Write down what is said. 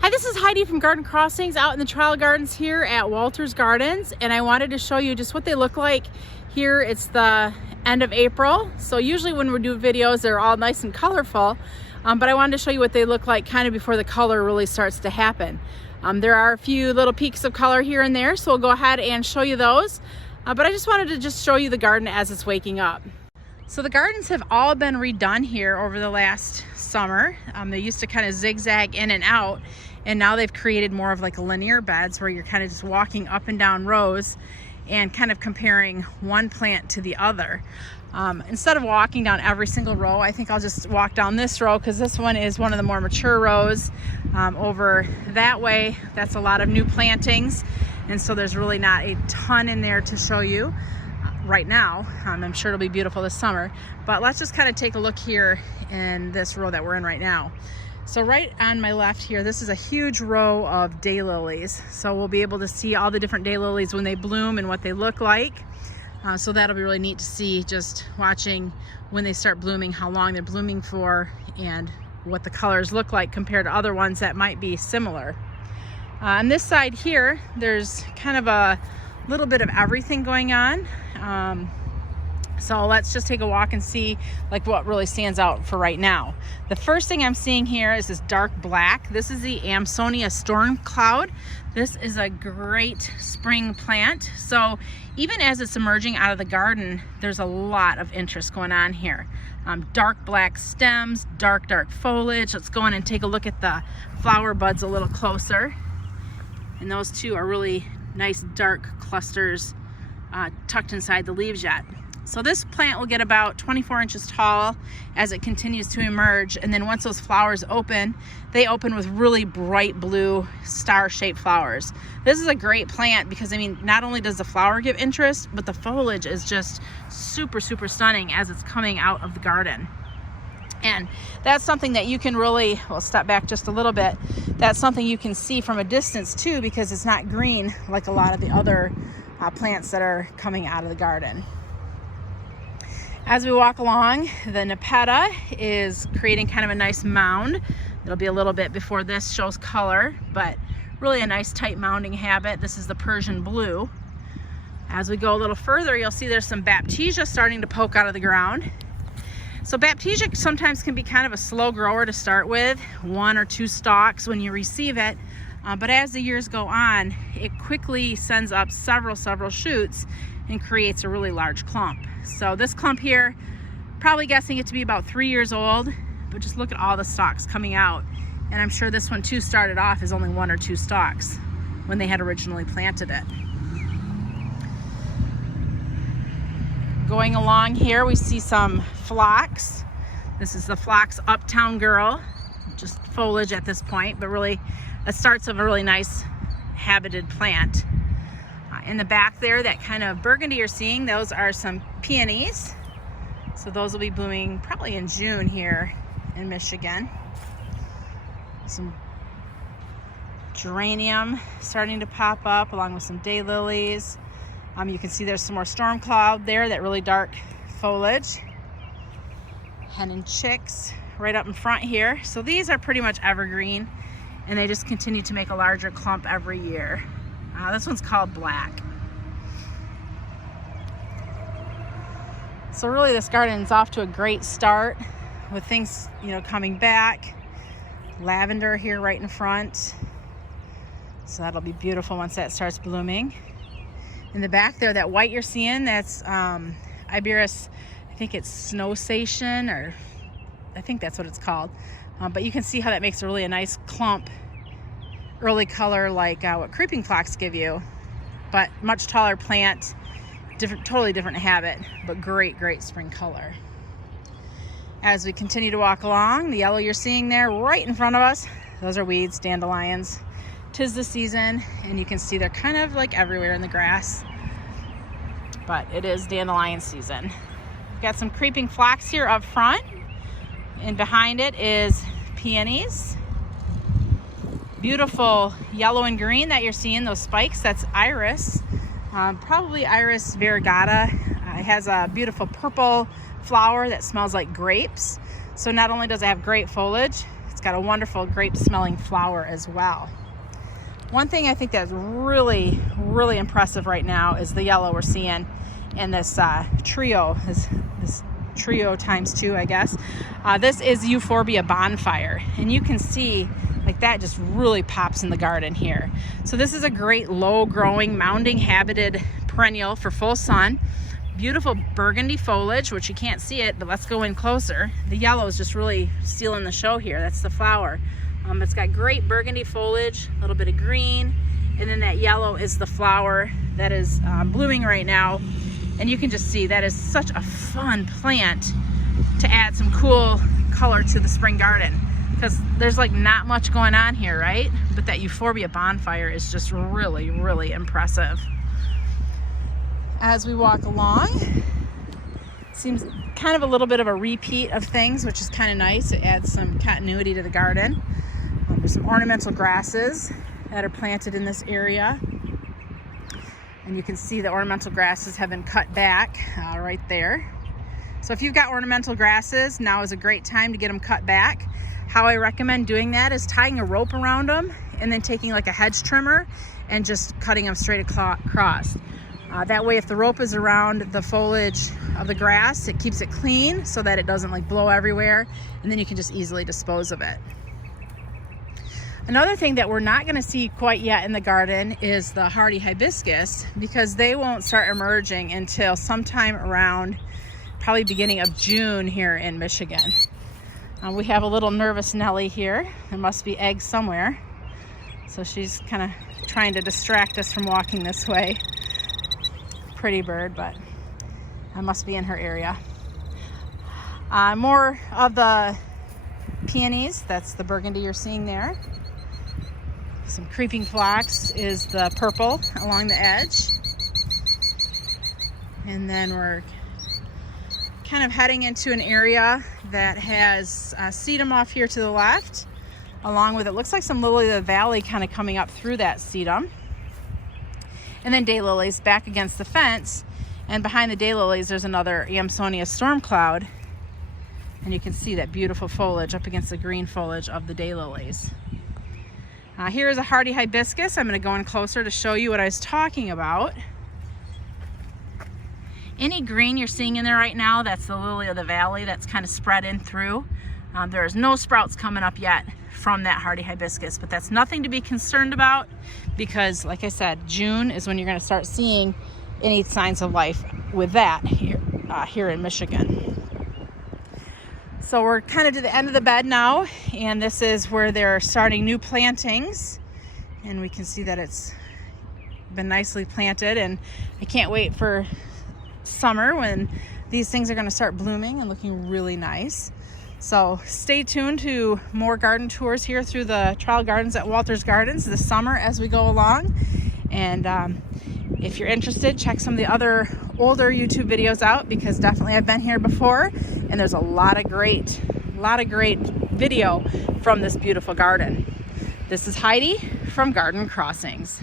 Hi, this is Heidi from Garden Crossings out in the trial gardens here at Walter's Gardens, and I wanted to show you just what they look like here. It's the end of April, so usually when we do videos they're all nice and colorful, but I wanted to show you what they look like kind of before the color really starts to happen. There are a few little peaks of color here and there, so we'll go ahead and show you those, but I just wanted to show you the garden as it's waking up. So the gardens have all been redone here over the last summer. They used to kind of zigzag in and out, and now they've created more of like linear beds where you're kind of just walking up and down rows and kind of comparing one plant to the other. Instead of walking down every single row, I think I'll just walk down this row because this one is one of the more mature rows. Over that way, that's a lot of new plantings, and so there's really not a ton in there to show you right now. I'm sure it'll be beautiful this summer, but let's just kind of take a look here in this row that we're in right now. So right on my left here, this is a huge row of daylilies. So we'll be able to see all the different daylilies when they bloom and what they look like. So that'll be really neat to see, just watching when they start blooming, how long they're blooming for, and what the colors look like compared to other ones that might be similar. On this side here, there's kind of a little bit of everything going on. So let's just take a walk and see like what really stands out for right now. The first thing I'm seeing here is this dark black. This is the Amsonia storm cloud. This is a great spring plant. So even as it's emerging out of the garden, there's a lot of interest going on here. Dark black stems, dark foliage. Let's go in and take a look at the flower buds a little closer. And those two are really nice dark clusters tucked inside the leaves yet. So this plant will get about 24 inches tall as it continues to emerge, and then once those flowers open, they open with really bright blue star-shaped flowers. This is a great plant because, I mean, not only does the flower give interest, but the foliage is just super stunning as it's coming out of the garden. And that's something that you can really, well, step back just a little bit, that's something you can see from a distance too, because it's not green like a lot of the other plants that are coming out of the garden. As we walk along, the Nepeta is creating kind of a nice mound. It'll be a little bit before this shows color, but really a nice tight mounding habit. This is the Persian blue. As we go a little further, you'll see there's some Baptisia starting to poke out of the ground. So Baptisia sometimes can be kind of a slow grower to start with, 1 or 2 stalks when you receive it. But as the years go on, it quickly sends up several shoots and creates a really large clump. So this clump here, probably guessing it to be about 3 years old, but just look at all the stalks coming out. And I'm sure this one too started off as only 1 or 2 stalks when they had originally planted it. Going along here, we see some Phlox. This is the Phlox Uptown Girl, just foliage at this point, but really it starts of a really nice habited plant. In the back there, that kind of burgundy you're seeing, those are some peonies. So those will be blooming probably in June here in Michigan. Some geranium starting to pop up along with some daylilies. You can see there's some more storm cloud there, that really dark foliage. Hen and chicks right up in front here. So these are pretty much evergreen, and they just continue to make a larger clump every year. This one's called Black. So really this garden is off to a great start with things, you know, coming back. Lavender here right in front. So that'll be beautiful once that starts blooming. In the back there, that white you're seeing, that's Iberis, I think it's Snow Station, or I think that's what it's called. But you can see how that makes a nice clump, early color like what creeping phlox give you, but much taller plant, totally different habit, but great spring color. As we continue to walk along, the yellow you're seeing there right in front of us, those are weeds, dandelions. 'Tis the season, and you can see they're kind of like everywhere in the grass, but it is dandelion season. We've got some creeping phlox here up front, and behind it is peonies. Beautiful yellow and green that you're seeing, those spikes, that's iris, probably Iris variegata. It has a beautiful purple flower that smells like grapes. So not only does it have great foliage, It's got a wonderful grape smelling flower as well. One thing I think that's really, really impressive right now is the yellow we're seeing in this trio, this trio ×2, I guess. This is Euphorbia bonfire, and you can see like that just really pops in the garden here. So this is a great low growing mounding habited perennial for full sun. Beautiful burgundy foliage, which you can't see it, but let's go in closer. The yellow is just really stealing the show here. That's the flower. It's got great burgundy foliage, a little bit of green, and then that yellow is the flower that is blooming right now. And you can just see that is such a fun plant to add some cool color to the spring garden, because there's like not much going on here, right? But that Euphorbia bonfire is just really, really impressive. As we walk along, seems kind of a little bit of a repeat of things, which is kind of nice. It adds some continuity to the garden. There's some ornamental grasses that are planted in this area. And you can see the ornamental grasses have been cut back right there. So if you've got ornamental grasses, now is a great time to get them cut back. How I recommend doing that is tying a rope around them and then taking like a hedge trimmer and just cutting them straight across. That way, if the rope is around the foliage of the grass, it keeps it clean so that it doesn't like blow everywhere, and then you can just easily dispose of it. Another thing that we're not going to see quite yet in the garden is the Hearty Hibiscus, because they won't start emerging until sometime around probably beginning of June here in Michigan. We have a little nervous Nellie here. There must be eggs somewhere. So she's kind of trying to distract us from walking this way. Pretty bird, but I must be in her area. More of the peonies. That's the burgundy you're seeing there. Some creeping phlox is the purple along the edge. And then we're kind of heading into an area that has sedum off here to the left, along with, it looks like some lily of the valley kind of coming up through that sedum. And then daylilies back against the fence. And behind the daylilies, there's another Amsonia storm cloud. And you can see that beautiful foliage up against the green foliage of the daylilies. Here is a Hearty Hibiscus. I'm going to go in closer to show you what I was talking about. Any green you're seeing in there right now, that's the lily of the valley that's kind of spread in through. There's no sprouts coming up yet from that Hearty Hibiscus, but that's nothing to be concerned about, because like I said, June is when you're going to start seeing any signs of life with that here in Michigan. So we're kind of to the end of the bed now, and this is where they're starting new plantings, and we can see that it's been nicely planted, and I can't wait for summer when these things are going to start blooming and looking really nice. So stay tuned to more garden tours here through the trial gardens at Walters Gardens this summer as we go along. And if you're interested, check some of the other older YouTube videos out, because definitely I've been here before, and there's a lot of great video from this beautiful garden. This is Heidi from Garden Crossings.